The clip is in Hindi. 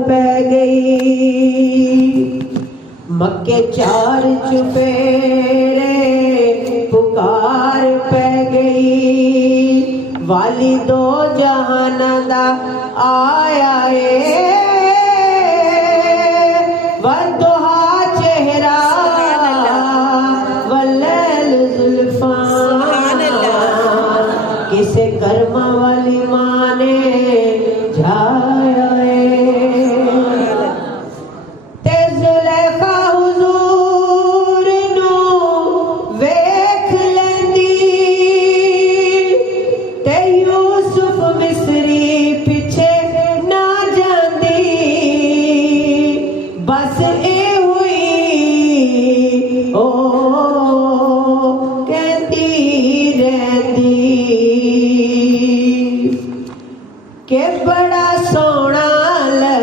पै गई। मक्के चार चुफेरे पुकार पै गई। वाली दो जहाना दा आया है